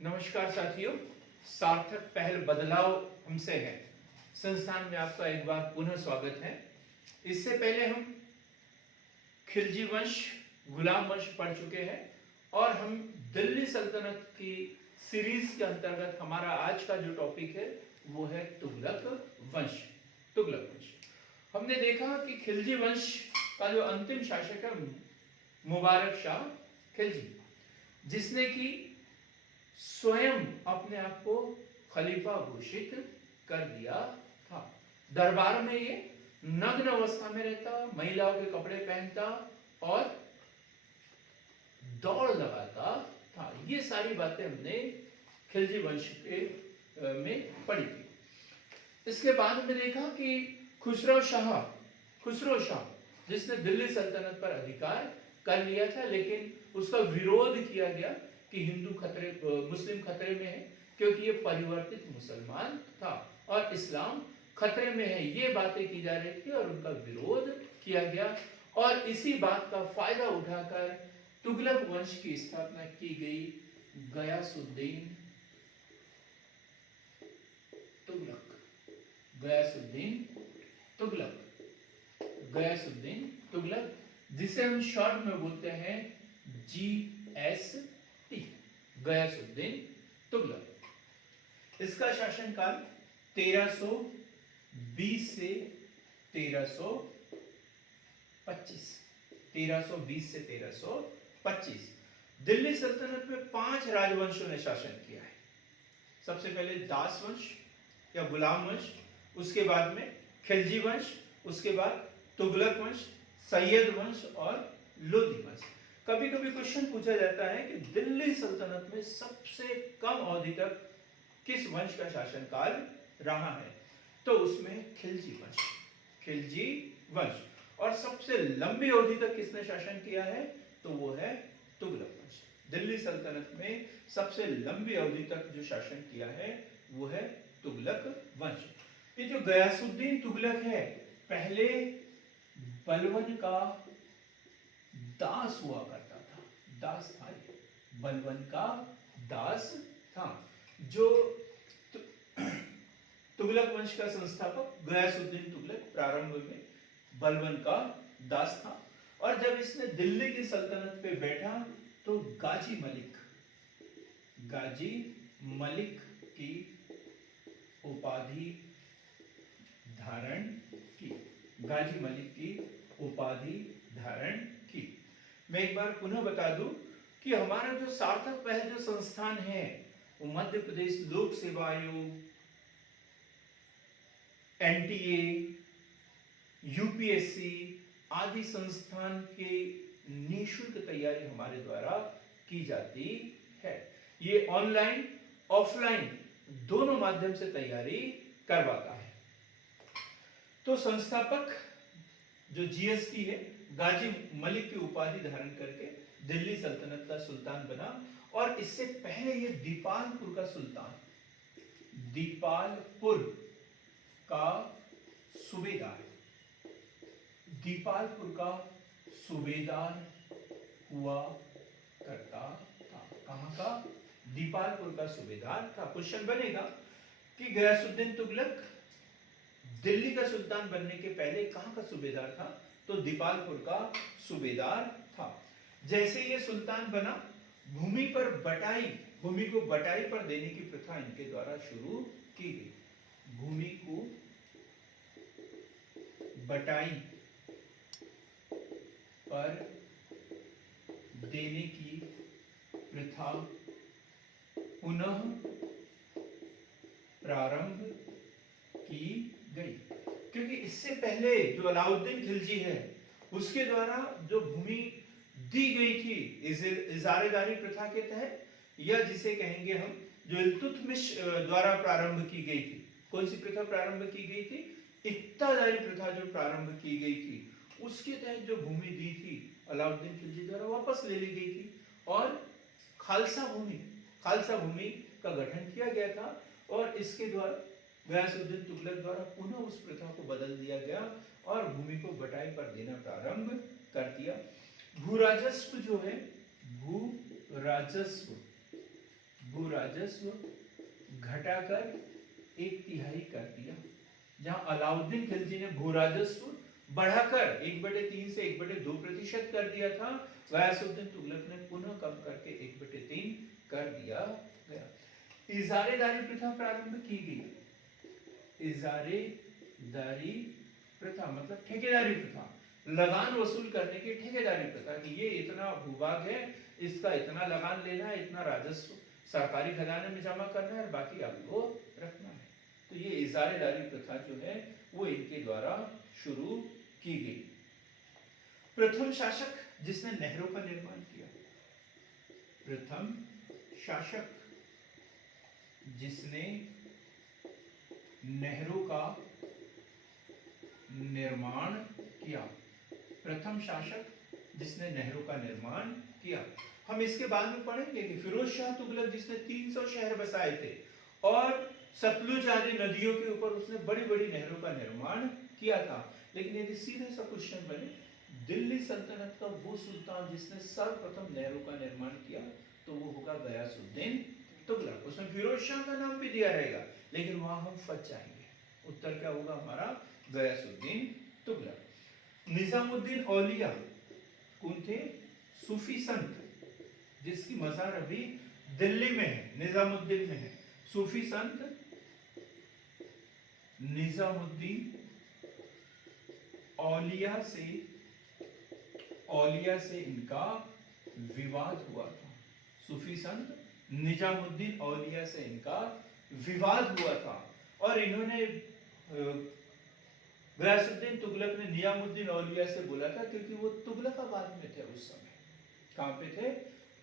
नमस्कार साथियों, सार्थक पहल बदलाव हमसे है संस्थान में आपका एक बार पुनः स्वागत है। इससे पहले हम खिलजी वंश, गुलाम वंश पढ़ चुके हैं और हम दिल्ली सल्तनत की सीरीज के अंतर्गत हमारा आज का जो टॉपिक है वो है तुगलक वंश। तुगलक वंश हमने देखा कि खिलजी वंश का जो अंतिम शासक है मुबारक शाह खिलजी, जिसने की स्वयं अपने आप को खलीफा घोषित कर दिया था। दरबार में ये नग्न अवस्था में रहता, महिलाओं के कपड़े पहनता और दौड़ लगाता था। ये सारी बातें हमने खिलजी वंश के में पढ़ी थी। इसके बाद में देखा कि खुसरो शाह जिसने दिल्ली सल्तनत पर अधिकार कर लिया था, लेकिन उसका विरोध किया गया कि मुस्लिम खतरे में है, क्योंकि ये परिवर्तित मुसलमान था और इस्लाम खतरे में है, ये बातें की जा रही थी और उनका विरोध किया गया। और इसी बात का फायदा उठाकर तुगलक वंश की स्थापना की गई। गयासुद्दीन तुगलक, जिसे हम शॉर्ट में बोलते हैं GST, गयासुद्दीन तुगलक। इसका शासनकाल 1320 से 1325। दिल्ली सल्तनत में 5 राजवंशों ने शासन किया है। सबसे पहले दास वंश या गुलाम वंश, उसके बाद में खिलजी वंश, उसके बाद तुगलक वंश, सैयद वंश और लोधी वंश। कभी कभी क्वेश्चन पूछा जाता है कि दिल्ली सल्तनत में सबसे कम अवधि तक किस वंश का शासनकाल रहा है, तो उसमें खिलजी वंश। और सबसे लंबी अवधि तक किसने शासन किया है, तो वो है तुगलक वंश। दिल्ली सल्तनत में सबसे लंबी अवधि तक जो शासन किया है वो है तुगलक वंश। ये जो गयासुद्दीन तुगलक है, पहले बलवन का दास हुआ करता था। दास था, बलवन का दास था। जो तुगलक वंश का संस्थापक गयासुद्दीन तुगलक प्रारंभ में बलवन का दास था, और जब इसने दिल्ली की सल्तनत पे बैठा तो गाजी मलिक की उपाधि धारण की। मैं एक बार पुनः बता दूं कि हमारा जो सार्थक पहल जो संस्थान है वो मध्य प्रदेश लोक सेवा आयोग, NTA, UPSC आदि संस्थान के निःशुल्क तैयारी हमारे द्वारा की जाती है। ये ऑनलाइन ऑफलाइन दोनों माध्यम से तैयारी करवाता है। तो संस्थापक जो GST है, गाजी मलिक की उपाधि धारण करके दिल्ली सल्तनत का सुल्तान बना, और इससे पहले ये दीपालपुर का सूबेदार हुआ करता था। कहां का? दीपालपुर का सूबेदार था। क्वेश्चन बनेगा कि गयासुद्दीन तुगलक दिल्ली का सुल्तान बनने के पहले कहां का सूबेदार था, तो दीपालपुर का सूबेदार था। जैसे ये सुल्तान बना, भूमि को बटाई पर देने की प्रथा इनके द्वारा शुरू की गई। भूमि को बटाई पर देने की प्रथा पुनः प्रारंभ की गई, क्योंकि इससे पहले जो अलाउद्दीन खिलजी है उसके द्वारा जो भूमि दी गई थी इजारेदारी प्रथा के तहत, या जिसे कहेंगे हम जो इल्तुतमिश द्वारा प्रारंभ की गई थी। कौन सी प्रथा प्रारंभ की गई थी? इक्तादारी प्रथा जो प्रारंभ की गई थी, उसके तहत जो भूमि दी थी अलाउद्दीन खिलजी द्वारा वापस ले ली गई थी, और खालसा भूमि का गठन किया गया था, और इसके द्वारा गयासुद्दीन तुगलक द्वारा पुनः उस प्रथा को बदल दिया गया और भूमि को बटाई पर देना प्रारंभ कर दिया। भू राजस्व भू राजस्व घटाकर 1/3 कर दिया। जहां अलाउद्दीन खिलजी ने भू राजस्व बढ़ाकर 1/3 से 1/2% कर दिया था, गयासुद्दीन तुगलक ने पुनः कम करके 1/3 कर दिया गया। इजारेदारी प्रथा प्रारंभ की गई। इजारेदारी प्रथा मतलब ठेकेदारी प्रथा, लगान वसूल करने की ठेकेदारी प्रथा कि ये इतना भूभाग है, इसका इतना लगान लेना है, इतना राजस्व सरकारी खजाने में जमा करना है और बाकी आपको रखना है। तो ये इजारेदारी प्रथा जो है वो इनके द्वारा शुरू की गई। प्रथम शासक जिसने नहरों का निर्माण किया, प्रथम शासक जिसने नहरों का निर्माण किया, प्रथम शासक जिसने नहरों का निर्माण किया। हम इसके बाद में पढ़ेंगे कि फिरोज शाह तुगलक जिसने 300 शहर बसाए थे और सतलुज आदि नदियों के ऊपर उसने बड़ी बड़ी नहरों का निर्माण किया था। लेकिन यदि सीधे सा क्वेश्चन बने, दिल्ली सल्तनत का वो सुल्तान जिसने सर्वप्रथम नहरों का निर्माण किया, तो वो होगा गयासुद्दीन तुगलक। उसमें फिरोज शाह का नाम भी दिया रहेगा, लेकिन वहां हम फंस जाएंगे। उत्तर क्या होगा हमारा? गयासुद्दीन तुगलक। निजामुद्दीन औलिया कौन थे? सूफी संत जिसकी मजार अभी दिल्ली में है, निजामुद्दीन में है। सूफी संत निजामुद्दीन औलिया से इनका विवाद हुआ था। सूफी संत निजामुद्दीन औलिया से इनका विवाद हुआ था और इन्होंने गयासुद्दीन तुगलक ने निजामुद्दीन औलिया से बोला था, क्योंकि वो तुगलकाबाद में थे उस समय। कहां पे थे?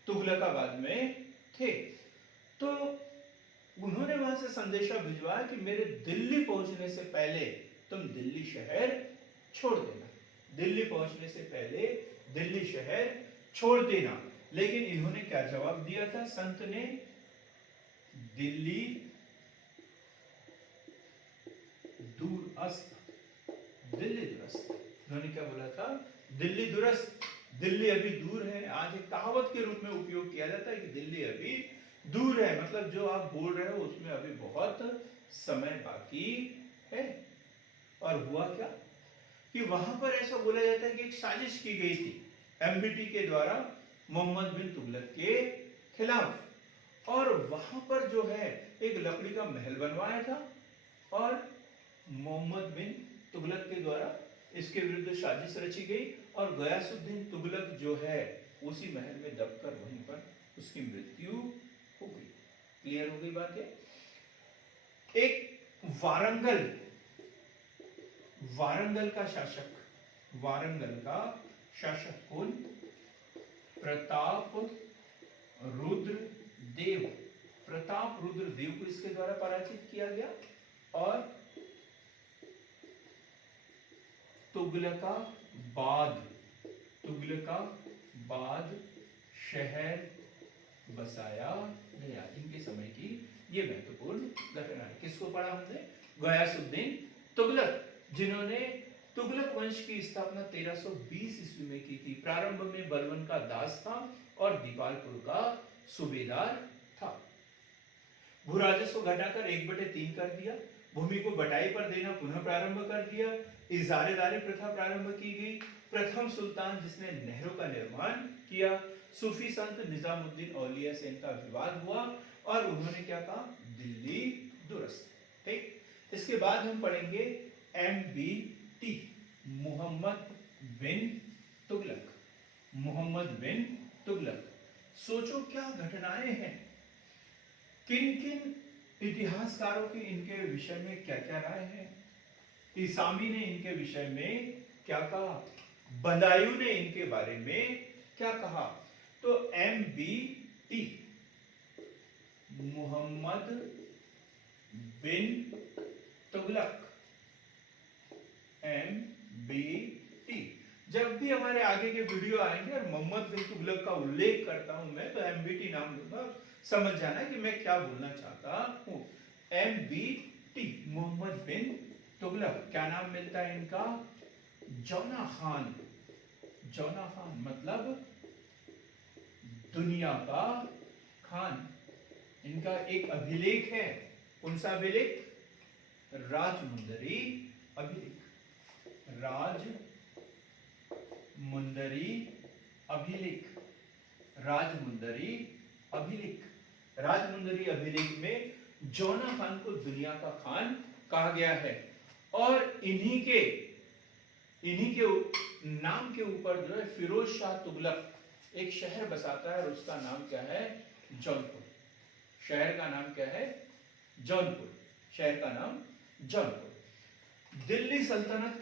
तुगलकाबाद में थे। तो उन्होंने वहां से संदेशा भिजवाया कि मेरे दिल्ली पहुंचने से पहले तुम दिल्ली शहर छोड़ देना, दिल्ली पहुंचने से पहले दिल्ली शहर छोड़ देना। लेकिन इन्होंने क्या जवाब दिया था संत ने? दिल्ली दूरस्थ, दिल्ली दूरस्थ। उन्होंने क्या बोला था? दिल्ली दूरस्थ, दिल्ली अभी दूर है। आज एक कहावत के रूप में उपयोग किया जाता है कि दिल्ली अभी दूर है, मतलब जो आप बोल रहे हो उसमें अभी बहुत समय बाकी है। और हुआ क्या कि वहां पर ऐसा बोला जाता है कि एक साजिश की गई थी एमबीटी के द्वारा मोहम्मद बिन तुगलक के खिलाफ, और वहां पर जो है एक लकड़ी का महल बनवाया था और मोहम्मद बिन तुगलक के द्वारा इसके विरुद्ध साजिश रची गई और गयासुद्दीन तुगलक जो है उसी महल में दबकर वहीं पर उसकी मृत्यु हो गई। क्लियर हो गई बात है? एक वारंगल का शासक, वारंगल का शासक कौन? प्रताप रुद्र देव। प्रताप रुद्र देव को इसके द्वारा पराजित किया गया और तुगलकाबाद शहर बसाया गया। इनके समय की ये महत्वपूर्ण घटना है। किसको पढ़ा हमने? गयासुद्दीन तुगलक, जिन्होंने तुगलक वंश की स्थापना 1320 ईस्वी में की थी। प्रारंभ में बलवन का दास था और दीपालपुर का सूबेदार था। भू राजस्व घटाकर 1/3 कर दिया। भूमि को बटाई पर देना पुनः प्रारंभ कर दिया। इजारेदारी प्रथा प्रारंभ की गई। प्रथम सुल्तान जिसने नहरों का निर्माण किया। सूफी संत निजामुद्दीन औलिया से इनका विवाद हुआ और उन्होंने क्या कहा? दिल्ली दुरस्त। ठीक, इसके बाद हम पढ़ेंगे MBT, मोहम्मद बिन तुगलक। मोहम्मद बिन तुगलक, सोचो क्या घटनाएं हैं, किन किन इतिहासकारों की इनके विषय में क्या क्या राय है। ईसामी ने इनके विषय में क्या कहा, बदायूं ने इनके बारे में क्या कहा। तो MBT, मोहम्मद बिन तुगलक, MBT। जब भी हमारे आगे के वीडियो आएंगे और मोहम्मद बिन तुगलक का उल्लेख करता हूं मैं, तो MBT नाम लूंगा, समझ जाना कि मैं क्या बोलना चाहता हूं। MBT, मोहम्मद बिन तुगलक। क्या नाम मिलता है इनका? जौना खान। जौना खान मतलब दुनिया का खान, इनका एक अभिलेख है। कौन सा अभिलेख? राजमुंदरी अभिलेख। राजमुंदरी अभिलेख। राजमुंदरी अभिलेख। राजमुंदरी अभिलेख में जौना खान को दुनिया का खान कहा गया है, और इन्हीं के नाम के ऊपर जो है फिरोज शाह तुगलक एक शहर बसाता है, और उसका नाम क्या है? जौनपुर। शहर का नाम क्या है? जौनपुर। शहर का नाम जौनपुर। दिल्ली सल्तनत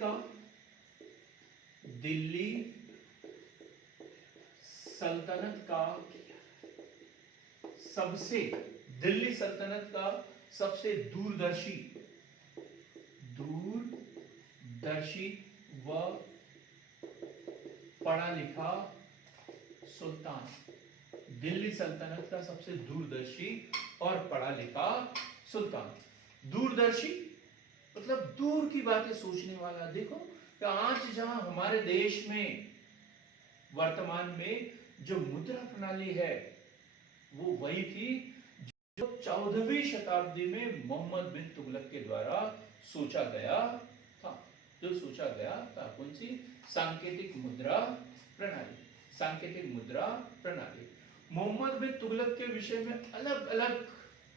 का सबसे दूरदर्शी व पढ़ा लिखा सुल्तान। दिल्ली सल्तनत का सबसे दूरदर्शी और पढ़ा लिखा सुल्तान। दूरदर्शी मतलब दूर की बातें सोचने वाला। देखो कि आज जहां हमारे देश में वर्तमान में जो मुद्रा प्रणाली है वो वही थी जो 14वीं शताब्दी में मोहम्मद बिन तुगलक के द्वारा सोचा गया था। कौन सी? सांकेतिक मुद्रा प्रणाली। मोहम्मद बिन तुगलक के विषय में अलग अलग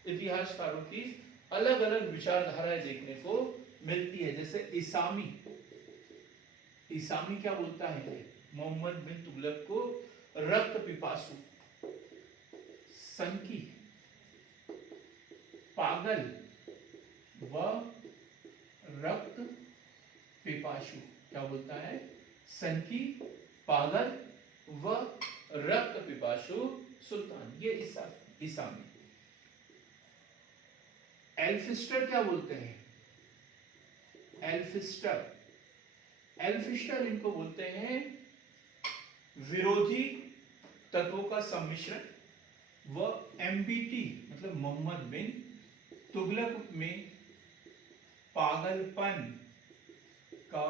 इतिहासकारों की अलग अलग विचारधाराएं देखने को मिलती है। जैसे इसामी क्या बोलता है? मोहम्मद बिन तुगलक को रक्त पिपासु, संकी, पागल व रक्त पिपासु। क्या बोलता है? संकी, पागल व रक्त पिपासु सुल्तान। ये इसामी। एल्फिस्टर क्या बोलते हैं? एल्फिस्टर इनको बोलते हैं विरोधी तत्वों का सम्मिश्रण, व एमबीटी मतलब मोहम्मद बिन तुगलक में पागलपन का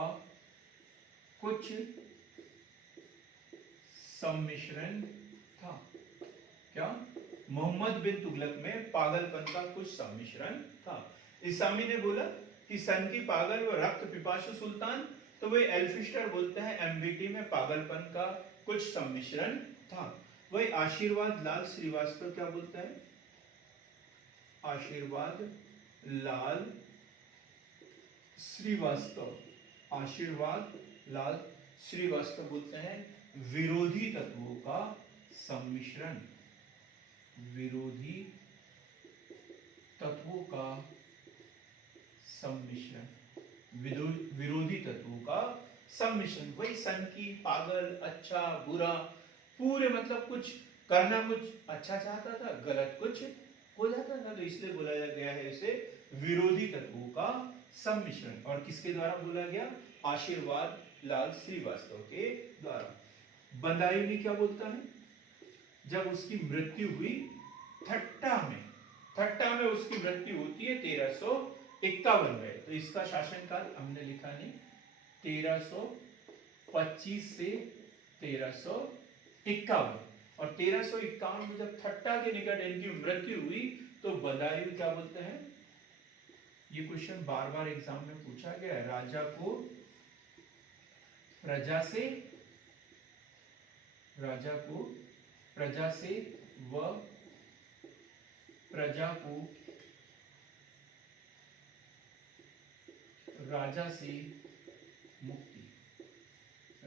कुछ सम्मिश्रण था। क्या? मोहम्मद बिन तुगलक में पागलपन का कुछ सम्मिश्रण था। इसामी ने बोला कि सन की पागल व रक्त पिपासु सुल्तान, तो वे एल्फिस्टर बोलते हैं एमबीटी में पागलपन का कुछ सम्मिश्रण था। वही आशीर्वाद लाल श्रीवास्तव क्या बोलता है? आशीर्वाद लाल श्रीवास्तव बोलते हैं विरोधी तत्वों का सम्मिश्रण। वही सन की, पागल, अच्छा, बुरा, पूरे मतलब कुछ करना, कुछ अच्छा चाहता था, गलत कुछ हो जाता था, तो इसलिए बोला गया है इसे विरोधी तत्वों का सम्मिश्रण। और किसके द्वारा बोला गया? आशीर्वाद लाल श्रीवास्तव के द्वारा। बदायूंनी क्या बोलता है? जब उसकी मृत्यु हुई ठट्टा में उसकी मृत्यु होती है 1351 में। तो इसका शासनकाल हमने लिखा नहीं, 1325 से 1351। और 1351 में जब ठट्टा के निकट इनकी मृत्यु हुई तो बदायूं क्या बोलते हैं? ये क्वेश्चन बार बार एग्जाम में पूछा गया है। राजा को प्रजा से व प्रजा को राजा से मुक्ति।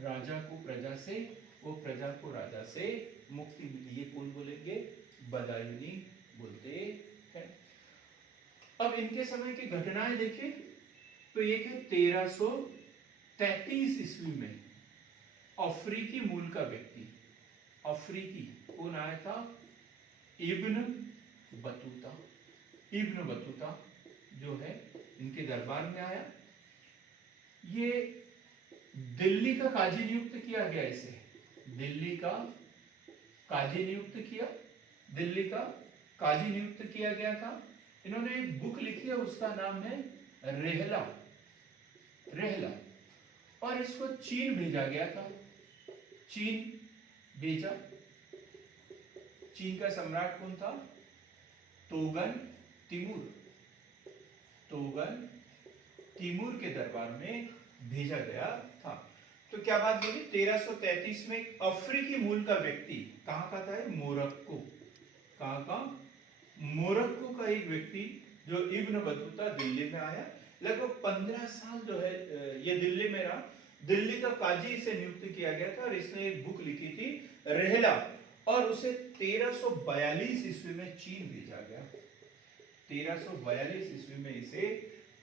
राजा को प्रजा से वो प्रजा को राजा से मुक्ति मिली। ये कौन बोलेंगे? बदायूंनी बोलते हैं। अब इनके समय की घटनाएं देखें तो ये है 1333 ईस्वी में अफ्रीकी मूल का व्यक्ति, अफ्रीकी कौन आया था? इब्न बतूता जो है इनके दरबार में आया। ये दिल्ली का काजी नियुक्त किया गया। इसे दिल्ली का काजी नियुक्त किया गया था। इन्होंने एक बुक लिखी है, उसका नाम है रेहला। और इसको चीन भेजा गया था। चीन का सम्राट कौन था? तोगन तिमूर, तोगन तिमूर के दरबार में भेजा गया था। तो क्या बात बोली, 1333 में एक अफ्रीकी मूल का व्यक्ति, कहां का था, मोरक्को, कहां का, मोरक्को का एक व्यक्ति जो इब्न बतूता दिल्ली में आया, लगभग 15 साल जो है ये दिल्ली में रहा। दिल्ली का काजी इसे नियुक्त किया गया था और इसने एक बुक लिखी थी रहला, और उसे 1342 ईस्वी में चीन भेजा गया। 1342 ईस्वी में इसे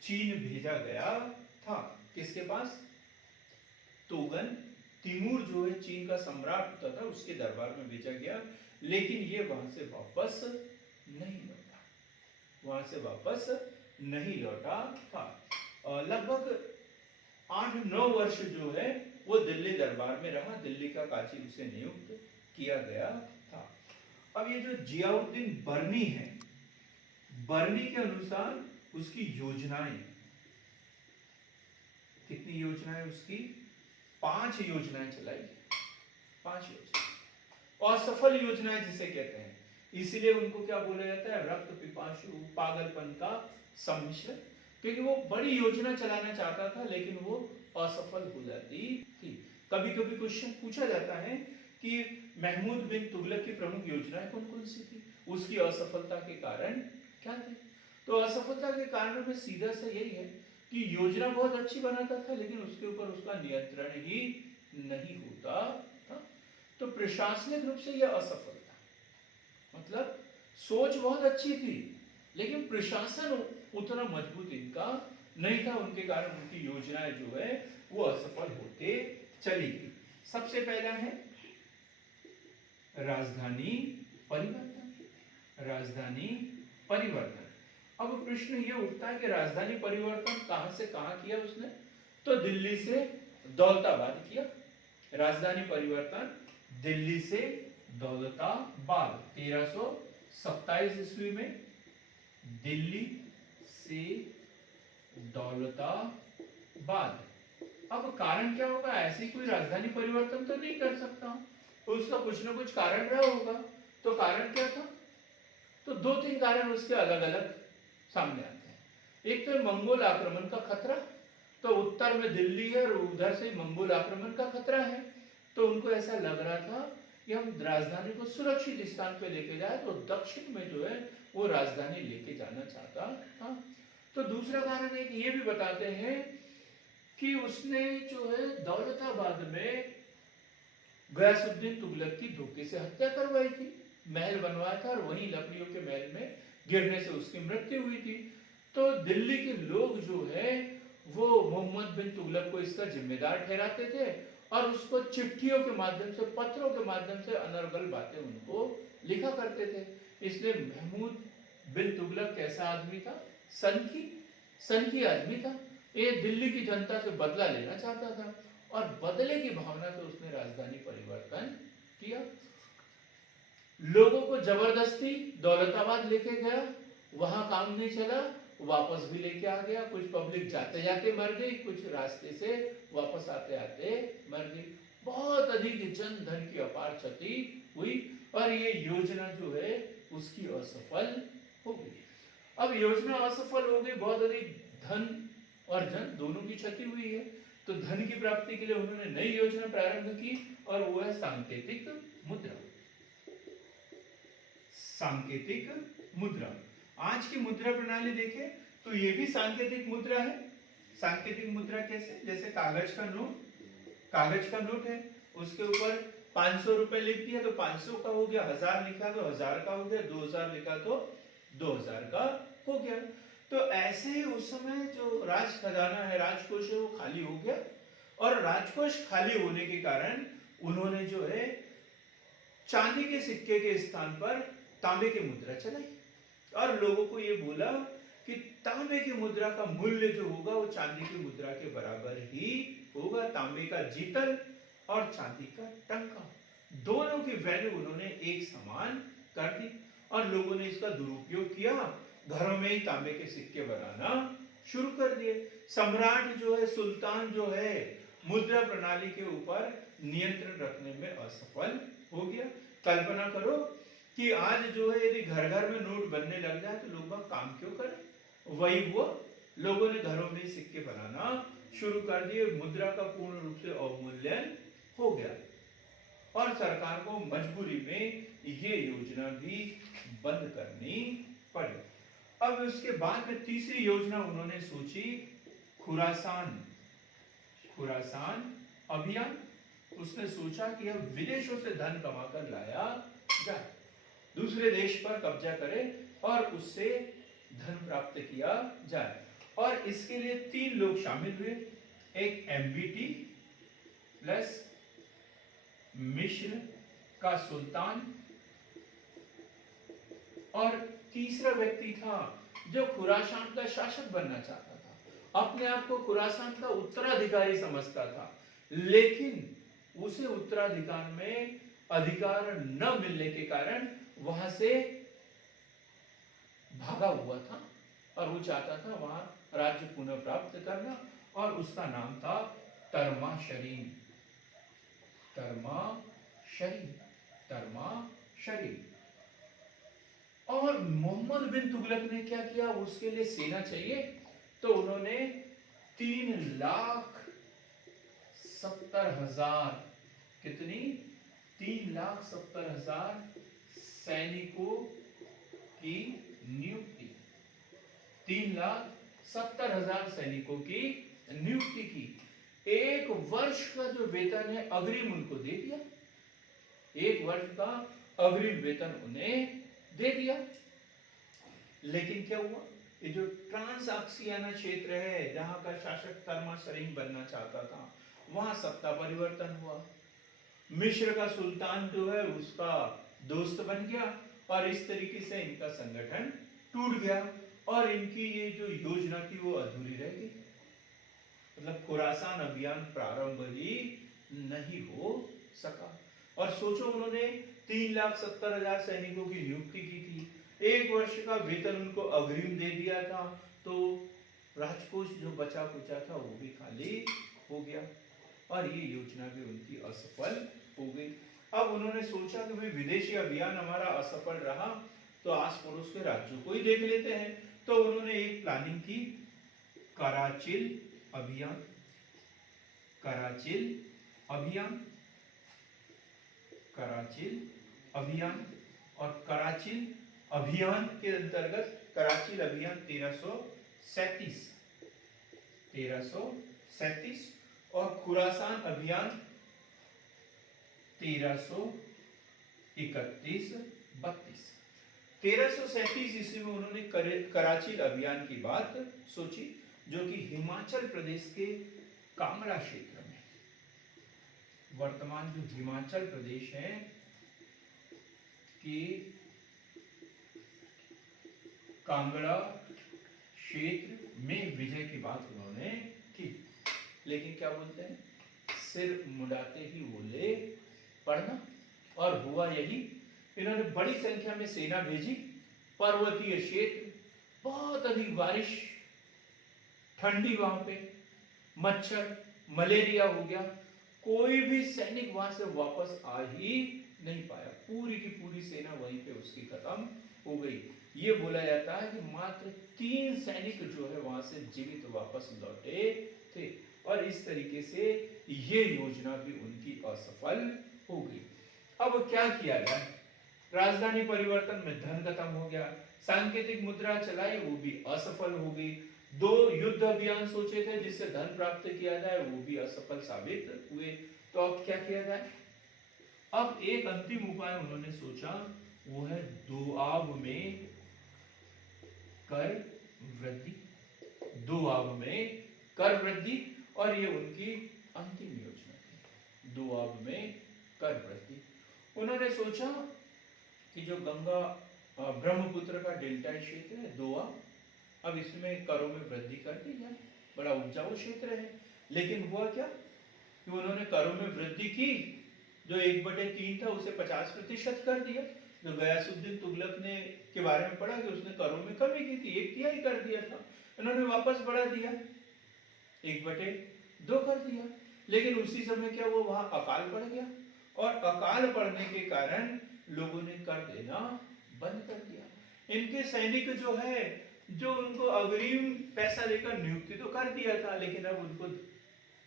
चीन भेजा गया था। किसके पास, तोगन तिमूर जो है चीन का सम्राट होता था, उसके दरबार में भेजा गया, लेकिन ये वहां से वापस नहीं लौटा, वहां से वापस नहीं लौटा था। लगभग 8-9 वर्ष जो है वो दिल्ली दरबार में रहा, दिल्ली का काजी उसे नियुक्त किया गया था। अब ये जो जियाउद्दीन बर्नी है, बर्नी के अनुसार उसकी योजनाएं, कितनी योजनाएं उसकी, 5 योजनाएं चलाई, 5 योजना, असफल योजनाएं जिसे कहते हैं, इसलिए उनको क्या बोला जाता है, रक्त पिपासु, पागलपन का सम्मिश्रण, क्योंकि वो बड़ी योजना चलाना चाहता था लेकिन वो असफल हो जाती थी। कभी कभी क्वेश्चन पूछा जाता है कि महमूद बिन तुगलक की प्रमुख योजनाएं कौन कौन सी थी, उसकी असफलता के कारण क्या थे। तो असफलता के कारण में सीधा सा यही है कि योजना बहुत अच्छी बनाता था लेकिन उसके ऊपर उसका नियंत्रण ही नहीं होता था। तो प्रशासनिक रूप से यह असफल था, मतलब सोच बहुत अच्छी थी लेकिन प्रशासन उतना मजबूत इनका नहीं था, उनके कारण उनकी योजनाएं जो है वो असफल होते चली गई। सबसे पहला है राजधानी परिवर्तन, राजधानी परिवर्तन। अब प्रश्न ये उठता है कि राजधानी परिवर्तन कहां से कहां किया उसने, तो दिल्ली से दौलताबाद किया। राजधानी परिवर्तन दिल्ली से दौलताबाद 1327 ईस्वी में, दिल्ली से दौलताबाद। अब कारण क्या होगा, ऐसी कोई राजधानी परिवर्तन तो नहीं कर सकता हूं, तो उसका कुछ ना कुछ कारण रहा होगा। तो कारण क्या था, तो 2-3 कारण उसके अलग अलग सामने आते हैं। एक तो मंगोल आक्रमण का खतरा, तो उत्तर में दिल्ली है और उधर से मंगोल आक्रमण का खतरा है, तो उनको ऐसा लग रहा था कि हम राजधानी को सुरक्षित स्थान पे लेके जाए, तो दक्षिण में जो है वो राजधानी लेके जाना चाहता था। तो दूसरा कारण एक ये भी बताते हैं कि उसने जो है दौलताबाद में गयासुद्दीन तुगलक की धोखे से हत्या करवाई थी, महल बनवाया था और वहीं लकड़ियों के महल में गिरने से उसकी मृत्यु हुई थी। तो दिल्ली के लोग जो है वो मोहम्मद बिन तुगलक को इसका जिम्मेदार ठहराते थे और उसको चिट्ठियों के माध्यम से, पत्रों के माध्यम से अनर्गल बातें उनको लिखा करते थे। इसलिए महमूद बिन तुगलक कैसा आदमी था, सनकी आदमी था। ये दिल्ली की जनता से बदला लेना चाहता था और बदले की भावना से उसने राजधानी परिवर्तन किया। लोगों को जबरदस्ती दौलताबाद लेके गया, वहां काम नहीं चला, वापस भी लेके आ गया। कुछ पब्लिक जाते जाते मर गई, कुछ रास्ते से वापस आते आते मर गई। बहुत अधिक जन धन की अपार क्षति हुई और ये योजना जो है उसकी असफल हो गई। अब योजना असफल हो गई, बहुत अधिक धन और जन दोनों की क्षति हुई है। तो धन की प्राप्ति के लिए उन्होंने नई योजना प्रारंभ की और वो है सांकेतिक मुद्रा। सांकेतिक मुद्रा, आज की मुद्रा प्रणाली देखें तो ये भी सांकेतिक मुद्रा है। सांकेतिक मुद्रा कैसे, जैसे कागज का नोट है, उसके ऊपर 500 रुपए लिख दिया तो 500 का हो गया, 1000 लिखा तो 1000 का हो गया, 2000 लिखा तो 2000 का हो गया। तो ऐसे ही उस समय जो राज खजाना है, राजकोष है, वो खाली हो गया और राजकोष खाली होने के कारण उन्होंने जो है चांदी के सिक्के के स्थान पर तांबे की मुद्रा चलाई और लोगों को ये बोला कि तांबे की मुद्रा का मूल्य जो होगा वो चांदी की मुद्रा के बराबर ही होगा। तांबे का जीतल और चांदी का टंका, दोनों की वैल्यू उन्होंने एक समान कर दी और लोगों ने इसका दुरुपयोग किया, घरों में ही तांबे के सिक्के बनाना शुरू कर दिए। सम्राट जो है, सुल्तान जो है, मुद्रा प्रणाली के ऊपर नियंत्रण रखने में असफल हो गया। कल्पना करो कि आज जो है यदि घर घर में नोट बनने लग जाए तो लोग बाग काम क्यों करें? वही हुआ, लोगों ने घरों में सिक्के बनाना शुरू कर दिए, मुद्रा का पूर्ण रूप से अवमूल्यन हो गया और सरकार को मजबूरी में ये योजना भी बंद करनी पड़ी। अब उसके बाद में तीसरी योजना उन्होंने सोची, खुरासान अभियान। उसने सोचा कि अब विदेशों से धन कमाकर लाया जाए, दूसरे देश पर कब्जा करे और उससे धन प्राप्त किया जाए। और इसके लिए 3 लोग शामिल हुए, एक एमबीटी प्लस मिस्र का सुल्तान और तीसरा व्यक्ति था जो खुरासान का शासक बनना चाहता था, अपने आप को खुरासान का उत्तराधिकारी समझता था, लेकिन उसे उत्तराधिकार में अधिकार न मिलने के कारण वहां से भागा हुआ था और वो चाहता था वहां राज्य पुनः प्राप्त करना, और उसका नाम था तर्माशरीन। और मोहम्मद बिन तुगलक ने क्या किया, उसके लिए सेना चाहिए, तो उन्होंने 3,70,000 कितनी 3,70,000 सैनिकों की नियुक्ति 3,70,000 सैनिकों की नियुक्ति की। 1 वर्ष का जो वेतन है अग्रिम उनको दे दिया, 1 वर्ष का अग्रिम वेतन उन्हें दे दिया। लेकिन क्या हुआ, ये जो ट्रांसआक्सियाना क्षेत्र है जहां का शासक तर्माशरीन बनना चाहता था, वहां सत्ता परिवर्तन हुआ। मिस्र का सुल्तान जो है उसका दोस्त बन गया और इस तरीके से इनका संगठन टूट गया और इनकी ये जो योजना थी वो अधूरी रह गई। मतलब खुरासान अभियान प्रारंभ ही नहीं हो सका। और सोचो, उन्होंने 3,70,000 सैनिकों की नियुक्ति की थी, 1 वर्ष का वेतन उनको अग्रिम दे दिया था, तो राजकोष जो बचा कुचा था वो भी खाली हो गया और ये योजना भी उनकी असफल हो गई। अब उन्होंने सोचा कि भाई विदेशी अभियान हमारा असफल रहा तो आस पड़ोस के राज्यों को ही देख लेते हैं। तो उन्होंने एक प्लानिंग की, कराचिल अभियान। और कराचिल अभियान के अंतर्गत कराचिल अभियान 1337 और खुरासान अभियान 1331-32। 1337 ईस्वी में उन्होंने कराचिल अभियान की बात सोची, जो कि हिमाचल प्रदेश के कांगड़ा क्षेत्र में, वर्तमान जो हिमाचल प्रदेश है कि कांगड़ा क्षेत्र में विजय की बात उन्होंने की। लेकिन क्या बोलते हैं, सिर मुड़ाते ही बोले पढ़ना, और हुआ यही। इन्होंने बड़ी संख्या में सेना भेजी, पर्वतीय क्षेत्र, बहुत अधिक बारिश, ठंडी, वहां पे मच्छर, मलेरिया हो गया, कोई भी सैनिक वहां से वापस आ ही नहीं पाया, पूरी की पूरी सेना वहीं पे उसकी खत्म हो गई। ये बोला जाता है कि मात्र 3 सैनिक जो है वहां से जीवित वापस लौटे थे, और इस तरीके से ये योजना भी उनकी असफल हो गई। अब क्या किया जाए, राजधानी परिवर्तन में धन खत्म हो गया, सांकेतिक मुद्रा चलाई वो भी असफल हो गई, 2 युद्ध अभियान सोचे थे जिससे धन प्राप्त किया जाए वो भी असफल साबित हुए। तो अब क्या किया जाए, अब एक अंतिम उपाय उन्होंने सोचा, वो है दोआब में कर वृद्धि, और ये उनकी अंतिम योजना थी, दोआब में कर वृद्धि। उन्होंने सोचा कि जो गंगा ब्रह्मपुत्र का डेल्टा क्षेत्र है दोआब, अब इसमें करों में वृद्धि कर दी जाए, बड़ा उपजाऊ क्षेत्र है। लेकिन हुआ क्या कि उन्होंने करों में वृद्धि की, जो 1/3 था उसे 50% कर दिया। जो गयासुद्दीन तुगलक ने के बारे में पढ़ा कि उसने करों में कमी की थी, 1/3 कर दिया था, इन्होंने वापस बढ़ा दिया, 1/2 कर दिया। लेकिन उसी समय क्या हुआ, वहां अकाल पड़ गया, और अकाल पड़ने के कारण लोगों ने कर देना बंद कर दिया। इनके सैनिक जो है, जो उनको अग्रिम पैसा देकर नियुक्ति तो कर दिया था, लेकिन अब उनको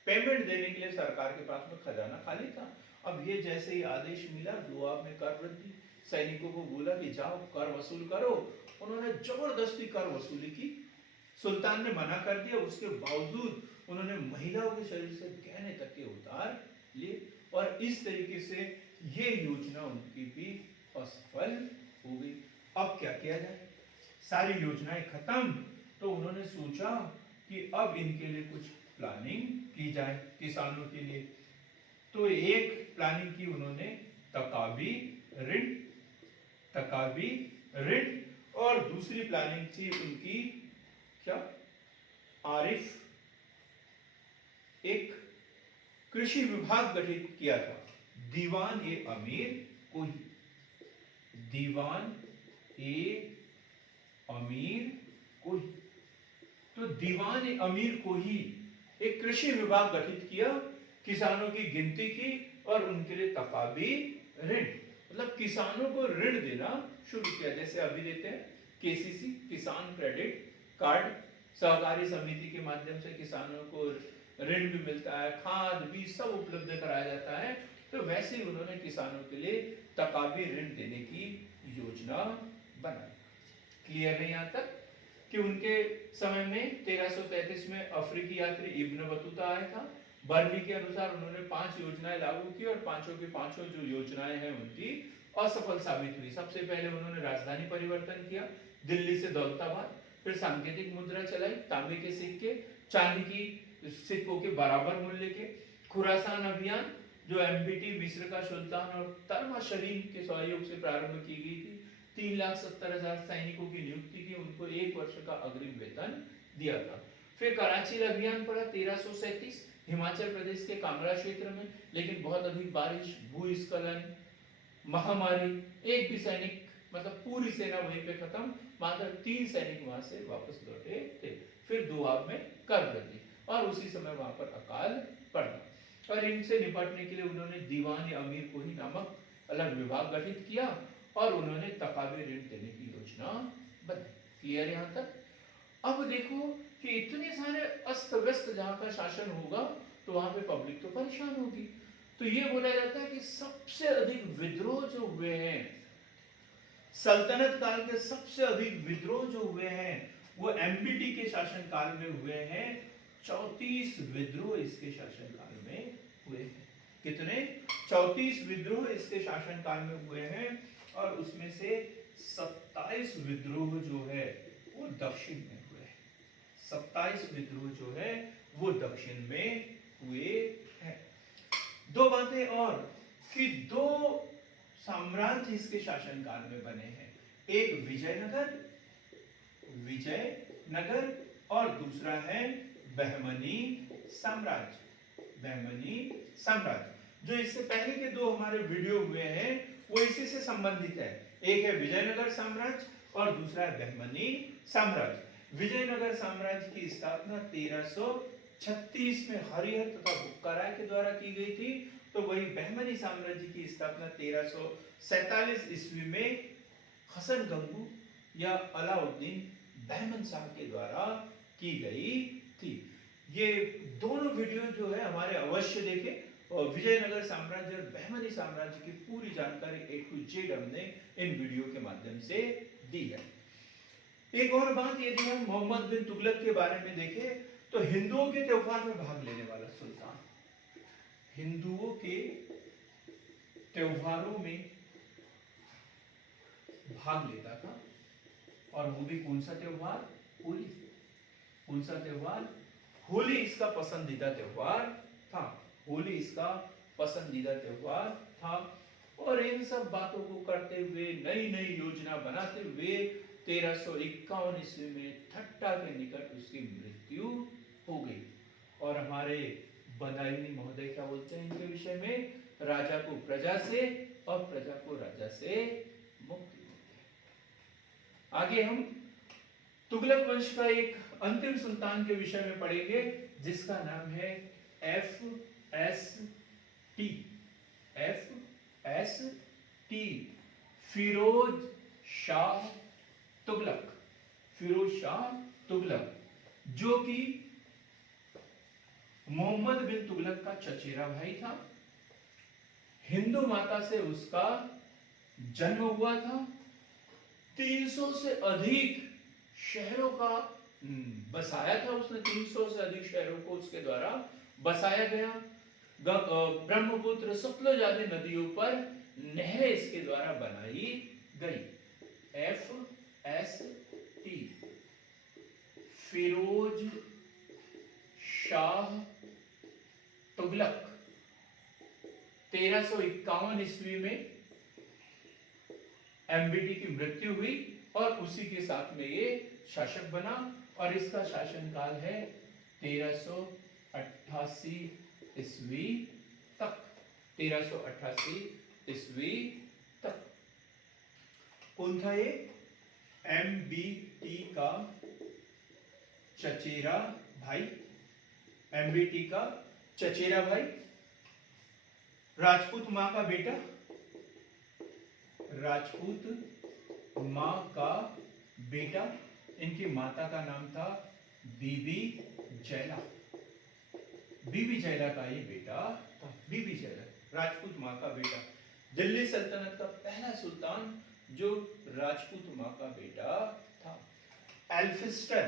पेमेंट देने के लिए सरकार के पास में खजाना खाली था। अब ये जैसे ही आदेश मिला दुआब में कर वृद्धि, सैनिकों को बोला कि जाओ कर वसूल करो। उन्होंने जबरदस्ती कर वसूली की। सुल्तान ने मना कर दिया, उसके बावजूद उन्होंने महिलाओं के शरीर से गहने तक के उतार लिए और इस तरीके से ये योजना उनकी भी असफल हो गई। अब क्या किया जाए, सारी योजनाएं खत्म, तो उन्होंने सोचा कि अब इनके लिए कुछ प्लानिंग की जाए किसानों के लिए। तो एक प्लानिंग की उन्होंने तकाबी ऋण, और दूसरी प्लानिंग थी उनकी क्या, आरिफ, एक कृषि विभाग गठित किया था, दीवान ए अमीर कोही, दीवान ए अमीर कोही। तो दीवान ए अमीर कोही एक कृषि विभाग गठित किया, किसानों की गिनती की और उनके लिए तकाबी ऋण, मतलब किसानों को ऋण देना शुरू किया। जैसे अभी देते हैं केसीसी, किसान क्रेडिट कार्ड, सहकारी समिति के माध्यम से किसानों को ऋण भी मिलता है, खाद बीज सब उपलब्ध कराया जाता है। तो वैसे ही उन्होंने किसानों के लिए तकाबी ऋण देने की योजना बनाई। क्लियर है यहाँ तक कि उनके समय में 1333 में अफ्रीकी यात्री इब्न बतूता आया था। बर्मी के अनुसार उन्होंने 5 योजनाएं लागू की और पांचों की पांचों जो योजनाएं हैं उनकी असफल साबित हुई। सबसे पहले उन्होंने राजधानी परिवर्तन किया, दिल्ली से दौलताबाद, फिर सांकेतिक मुद्रा चलाई, तांबे के सिक्के, चांदी की सिक्कों के बराबर मूल्य के, खुरासान अभियान जो एमपीटी, मिस्र का सुल्तान और तर्माशरीन के सहयोग से प्रारंभ की गई थी। 3,70,000 सैनिकों की नियुक्ति की, उनको 1 वर्ष का अग्रिम वेतन दिया था। फिर कराची अभियान पड़ा 1337 हिमाचल प्रदेश के कांगड़ा क्षेत्र में, लेकिन बहुत अधिक बारिश, भूस्खलन, महामारी, एक भी सैनिक, मतलब पूरी सेना वहीं पे खत्म, मात्र 3 सैनिक वहां से वापस लौटे थे। फिर दोआब में कर वृद्धि और उसी समय वहां पर अकाल पड़ना, और इनसे निपटने के लिए उन्होंने दीवान अमीर कोही नामक अलग विभाग गठित किया और उन्होंने तकाबी ऋण देने की योजना बनाई। क्लियर यहाँ तक? अब देखो कि इतने सारे अस्त व्यस्त जहां का शासन होगा तो वहां पे पब्लिक तो परेशान होगी। तो ये बोला जाता है कि सबसे अधिक विद्रोह जो हुए हैं, सल्तनत काल के सबसे अधिक विद्रोह जो हुए हैं वो एमपीटी के शासन काल में हुए हैं। 34 विद्रोह इसके शासन काल में हुए हैं। कितने? 34 विद्रोह इसके शासन काल में हुए हैं और उसमें से 27 विद्रोह जो है वो दक्षिण में हुए हैं। 27 विद्रोह जो है वो दक्षिण में हुए हैं। 2 बातें और कि 2 साम्राज्य इसके शासनकाल में बने हैं, एक विजयनगर और दूसरा है बहमनी साम्राज्य। बहमनी साम्राज्य जो इससे पहले के 2 हमारे वीडियो हुए हैं वो इसी से संबंधित है। एक है विजयनगर साम्राज्य और दूसरा है बहमनी साम्राज्य। विजयनगर साम्राज्य की स्थापना 1336 में हरिहर तथा बुक्काराय के द्वारा की गई थी। तो वही बहमनी साम्राज्य की स्थापना 1347 ईस्वी में हसन गंगू या अलाउद्दीन बहमन शाह के द्वारा की गई थी। ये दोनों वीडियो जो है हमारे अवश्य देखें और विजयनगर साम्राज्य और बहमनी साम्राज्य की पूरी जानकारी A to Z हमने इन वीडियो के माध्यम से दी है। एक और बात, यदि हम मोहम्मद बिन तुगलक के बारे में देखें तो हिंदुओं के त्योहार में भाग लेने वाला सुल्तान, हिंदुओं के त्योहारों में भाग लेता था। और वो भी कौन सा त्योहार? होली। कौन सा त्योहार? होली इसका पसंदीदा त्योहार था। होली इसका पसंदीदा त्योहार था। और इन सब बातों को करते हुए, नई नई योजना बनाते हुए 1351 ईस्वी में ठट्टा के निकट उसकी मृत्यु हो गई। और हमारे बदायूनी महोदय क्या बोलते हैं इनके विषय में? राजा को प्रजा से और प्रजा को राजा से मुक्ति मिलती है। आगे हम तुगलक वंश का एक अंतिम सुल्तान के विषय में पढ़ेंगे जिसका नाम है FST। फिरोज शाह तुगलक, फिरोज शाह तुगलक, जो कि मोहम्मद बिन तुगलक का चचेरा भाई था। हिंदू माता से उसका जन्म हुआ था। 300 से अधिक शहरों का बसाया था उसने, 300 से अधिक शहरों को उसके द्वारा बसाया गया। ब्रह्मपुत्र सतलुज आदि नदियों पर नहरें इसके द्वारा बनाई गई। FST, फिरोज शाह तुगलक 1351 ईस्वी में एमबीटी की मृत्यु हुई और उसी के साथ में ये शासक बना और इसका शासनकाल है 1388 ईस्वी तक, 1388 ईस्वी तक। कौन था ये? एमबीटी का चचेरा भाई, एमबीटी का चचेरा भाई, राजपूत मां का बेटा, राजपूत मां का बेटा। इनकी माता का नाम था बीबी जैला, बीबी जैला का ये बेटा था, बीबी जैला, राजपूत मां का बेटा। दिल्ली सल्तनत का पहला सुल्तान जो राजपूत मां का बेटा था। एल्फिस्टन,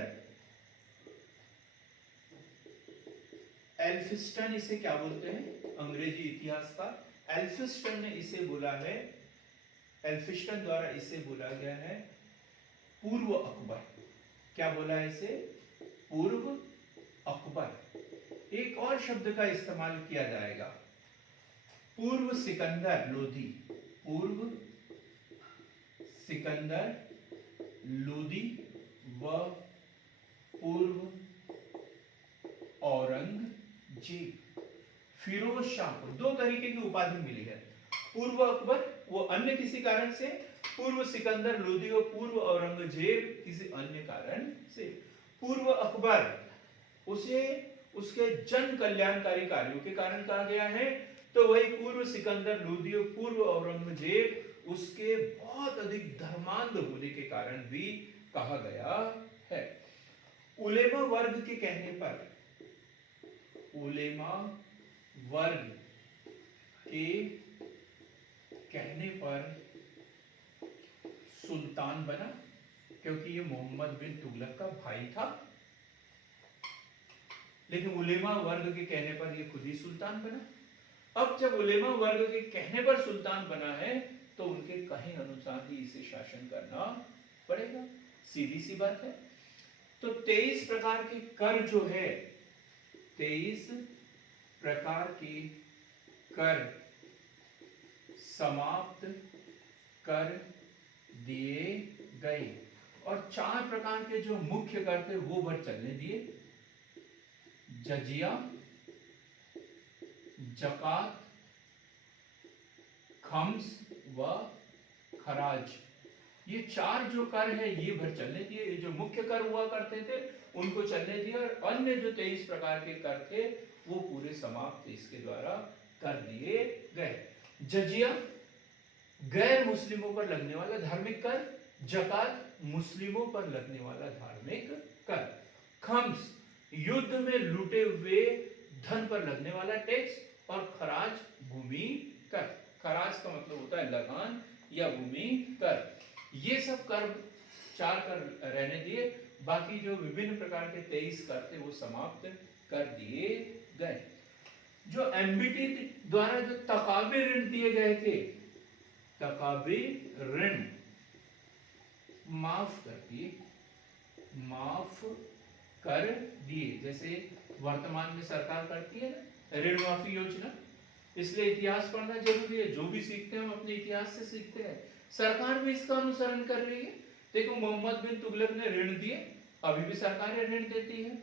एल्फिस्टन इसे क्या बोलते हैं? अंग्रेजी इतिहास का एल्फिस्टन ने इसे बोला है, एल्फिस्टन द्वारा इसे बोला गया है पूर्व अकबर। क्या बोला है इसे? पूर्व अकबर। एक और शब्द का इस्तेमाल किया जाएगा, पूर्व सिकंदर लोधी, पूर्व सिकंदर लोधी व पूर्व औरंगजेब। फिरोज शाह को दो तरीके की उपाधि मिली है, पूर्व अकबर वो अन्य किसी कारण से, पूर्व सिकंदर लोधी और पूर्व औरंगजेब किसी अन्य कारण से। पूर्व अकबर उसे उसके जन कल्याणकारी कार्यों के कारण कहा गया है, तो वही पूर्व सिकंदर लोधी और पूर्व औरंगजेब उसके बहुत अधिक धर्मांध होने के कारण भी कहा गया है। उलेमा वर्ग के कहने पर, उलेमा वर्ग के कहने पर सुल्तान बना, क्योंकि ये मोहम्मद बिन तुगलक का भाई था, लेकिन उलेमा वर्ग के कहने पर ये खुद ही सुल्तान बना। अब जब उलेमा वर्ग के कहने पर सुल्तान बना है तो उनके कहे अनुसार ही इसे शासन करना पड़ेगा, सीधी सी बात है। तो 23 प्रकार के कर जो है, 23 प्रकार के कर समाप्त कर दिए गए और 4 प्रकार के जो मुख्य कर थे वो भर चलने दिए। जजिया, जकात, खम्स व खराज, ये 4 जो कर है ये भर चलने दिए। ये जो मुख्य कर हुआ करते थे उनको चलने दिए और अन्य जो 23 प्रकार के कर थे वो पूरे समाप्त इसके द्वारा कर दिए गए। जजिया गैर मुस्लिमों पर लगने वाला धार्मिक कर, जकात मुस्लिमों पर लगने वाला धार्मिक कर, खम्स युद्ध में लूटे हुए धन पर लगने वाला टैक्स और खराज भूमि कर। खराज का मतलब होता है लगान या भूमि कर। ये सब कर 4 कर रहने दिए, बाकी जो विभिन्न प्रकार के 23 कर थे वो समाप्त कर दिए गए। जो एमबीटी द्वारा जो तकाबे ऋण दिए गए थे, तकाबे ऋण माफ कर दिए, माफ कर दिए। जैसे वर्तमान में सरकार करती है ना ऋण माफी योजना, इसलिए इतिहास पढ़ना जरूरी है। जो भी सीखते हैं हम अपने इतिहास से सीखते हैं। सरकार भी इसका अनुसरण कर रही है। देखो मोहम्मद बिन तुगलक ने ऋण दिए, अभी भी सरकारें ऋण देती है।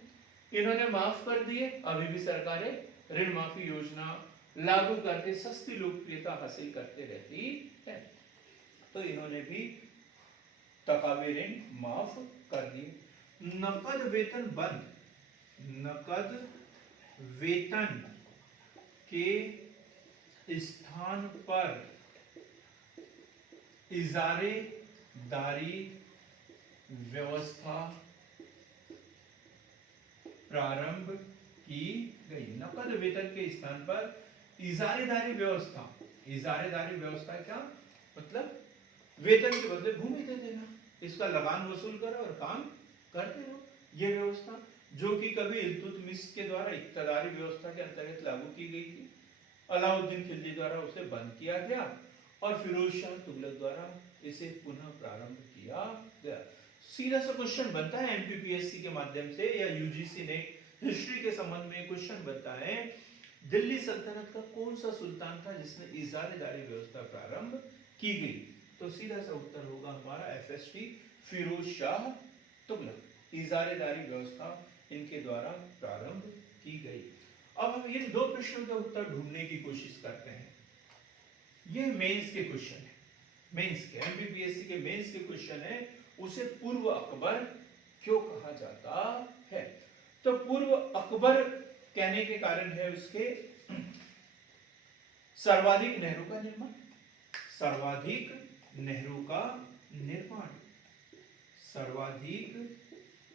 इन्होंने माफ कर दिए, अभी भी सरकारें ऋण माफी योजना लागू करके सस्ती लोकप्रियता हासिल करते रहती है। तो इन्होंने भी तकावे ऋण माफ कर दिए। नकद वेतन बंद, नकद वेतन के स्थान पर इजारेदारी व्यवस्था प्रारंभ की गई। नकद वेतन के स्थान पर इजारेदारी व्यवस्था। इजारेदारी व्यवस्था क्या मतलब? वेतन के बदले भूमि दे देना, इसका लगान वसूल करो और काम करते रहो। ये व्यवस्था जो कि कभी इल्तुतमिश के द्वारा इक्तदारी व्यवस्था के अंतर्गत लागू की गई थी, अलाउद्दीन खिलजी द्वारा उसे बंद किया गया और फिरोज शाह तुगलक द्वारा इसे पुनः प्रारंभ किया गया। सीधा सा क्वेश्चन बनता है एमपीपीएससी के माध्यम से या यूजीसी ने हिस्ट्री के संबंध में क्वेश्चन बनता है, दिल्ली सल्तनत का कौन सा सुल्तान था जिसने इजारेदारी व्यवस्था प्रारंभ की गई? तो सीधा सा उत्तर होगा हमारा एफएसटी, फिरोज शाह तुगलक। इजारेदारी व्यवस्था इनके द्वारा प्रारंभ की गई। अब हम इन दो प्रश्नों का उत्तर ढूंढने की कोशिश करते हैं। ये मेंस के क्वेश्चन है, मेंस के एमपीपीएससी के मेंस के क्वेश्चन है। उसे पूर्व अकबर क्यों कहा जाता है? तो पूर्व अकबर कहने के कारण है उसके सर्वाधिक नेहरू का निर्माण, सर्वाधिक नेहरू का निर्माण, सर्वाधिक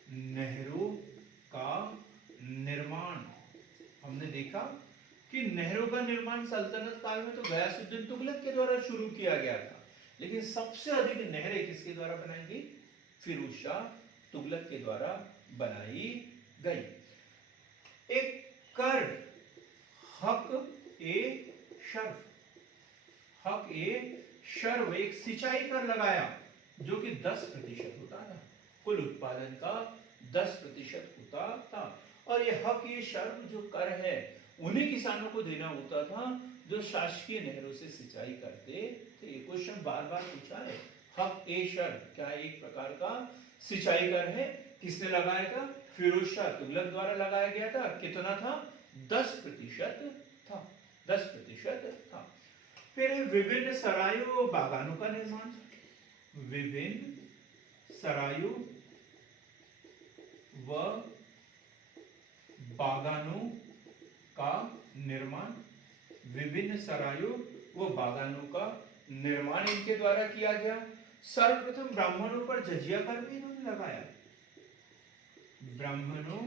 नेहरू का निर्माण। हमने देखा कि नेहरू का निर्माण सल्तनत काल में तो गयासुद्दीन तुगलक के द्वारा शुरू किया गया था, लेकिन सबसे अधिक नहरें किसके द्वारा बनाई गई? फिरोज शाह तुगलक के द्वारा बनाई गई। एक कर, हक ए शर्फ, हक ए शर्फ, एक सिंचाई कर लगाया जो कि 10% होता था, कुल उत्पादन का 10% होता था। और ये हक ए शर्फ जो कर है उन्हीं किसानों को देना होता था जो शासकीय नहरों से सिंचाई करते थे। ये क्वेश्चन बार बार पूछा है। हक ए शर्फ क्या एक प्रकार का सिंचाई कर है? किसने लगाया था? फिरोज शाह तुगलक द्वारा लगाया गया था। कितना था? 10% था, 10% था। फिर विभिन्न सरायों और बागानों का निर्माण, विभिन्न सरायों व बागानों का निर्माण, विभिन्न सरायों व बागानों का निर्माण इनके द्वारा किया गया। सर्वप्रथम ब्राह्मणों पर जजिया कर भी इन्होंने लगाया, ब्राह्मणों